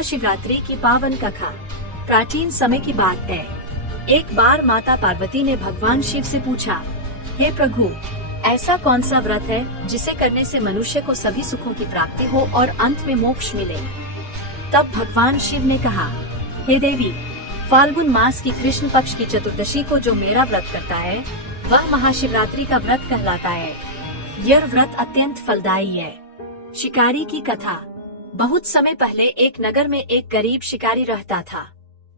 महाशिवरात्रि की पावन कथा। प्राचीन समय की बात है। एक बार माता पार्वती ने भगवान शिव से पूछा, हे प्रभु, ऐसा कौन सा व्रत है जिसे करने से मनुष्य को सभी सुखों की प्राप्ति हो और अंत में मोक्ष मिले। तब भगवान शिव ने कहा, हे देवी, फाल्गुन मास की कृष्ण पक्ष की चतुर्दशी को जो मेरा व्रत करता है वह महाशिवरात्रि का व्रत कहलाता है। यह व्रत अत्यंत फलदायी है। शिकारी की कथा। बहुत समय पहले एक नगर में एक गरीब शिकारी रहता था।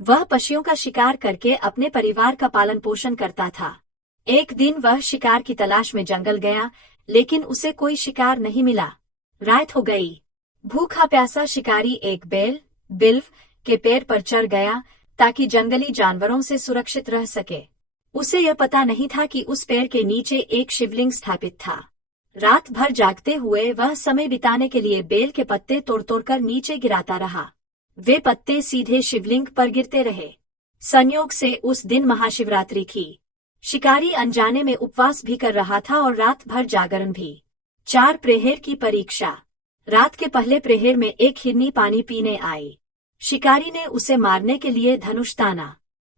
वह पशुओं का शिकार करके अपने परिवार का पालन पोषण करता था। एक दिन वह शिकार की तलाश में जंगल गया, लेकिन उसे कोई शिकार नहीं मिला। रात हो गई। भूखा प्यासा शिकारी एक बिल्व के पेड़ पर चढ़ गया ताकि जंगली जानवरों से सुरक्षित रह सके। उसे यह पता नहीं था कि उस पेड़ के नीचे एक शिवलिंग स्थापित था। रात भर जागते हुए वह समय बिताने के लिए बेल के पत्ते तोड़ कर नीचे गिराता रहा। वे पत्ते सीधे शिवलिंग पर गिरते रहे। संयोग से उस दिन महाशिवरात्रि थी। शिकारी अनजाने में उपवास भी कर रहा था और रात भर जागरण भी। 4 प्रहर की परीक्षा। रात के पहले प्रहर में एक हिरनी पानी पीने आई। शिकारी ने उसे मारने के लिए धनुष ताना।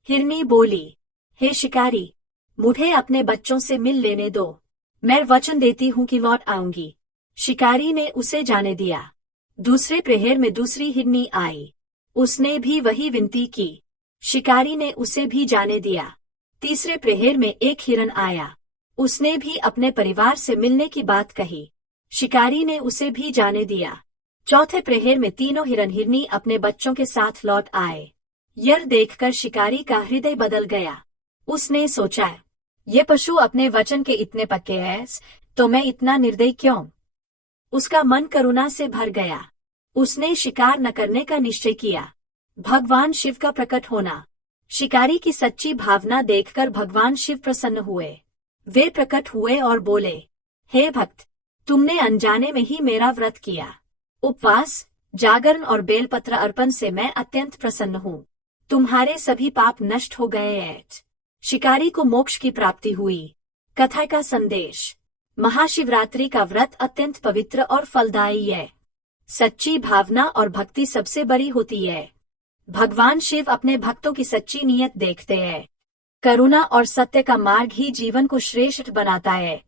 हिरनी बोली, हे शिकारी, मुझे अपने बच्चों से मिल लेने दो। मैं वचन देती हूँ कि लौट आऊंगी। शिकारी ने उसे जाने दिया। दूसरे प्रहर में दूसरी हिरनी आई। उसने भी वही विनती की। शिकारी ने उसे भी जाने दिया। तीसरे प्रहर में एक हिरन आया। उसने भी अपने परिवार से मिलने की बात कही। शिकारी ने उसे भी जाने दिया। चौथे प्रहर में तीनों हिरन हिरनी अपने बच्चों के साथ लौट आए। यह देखकर शिकारी का हृदय बदल गया। उसने सोचा, ये पशु अपने वचन के इतने पक्के हैं, तो मैं इतना निर्दयी क्यों। उसका मन करुणा से भर गया। उसने शिकार न करने का निश्चय किया। भगवान शिव का प्रकट होना। शिकारी की सच्ची भावना देखकर भगवान शिव प्रसन्न हुए। वे प्रकट हुए और बोले, हे भक्त, तुमने अनजाने में ही मेरा व्रत किया। उपवास, जागरण और बेलपत्र अर्पण से मैं अत्यंत प्रसन्न हूँ। तुम्हारे सभी पाप नष्ट हो गए हैं। शिकारी को मोक्ष की प्राप्ति हुई। कथा का संदेश। महाशिवरात्रि का व्रत अत्यंत पवित्र और फलदायी है। सच्ची भावना और भक्ति सबसे बड़ी होती है। भगवान शिव अपने भक्तों की सच्ची नीयत देखते हैं। करुणा और सत्य का मार्ग ही जीवन को श्रेष्ठ बनाता है।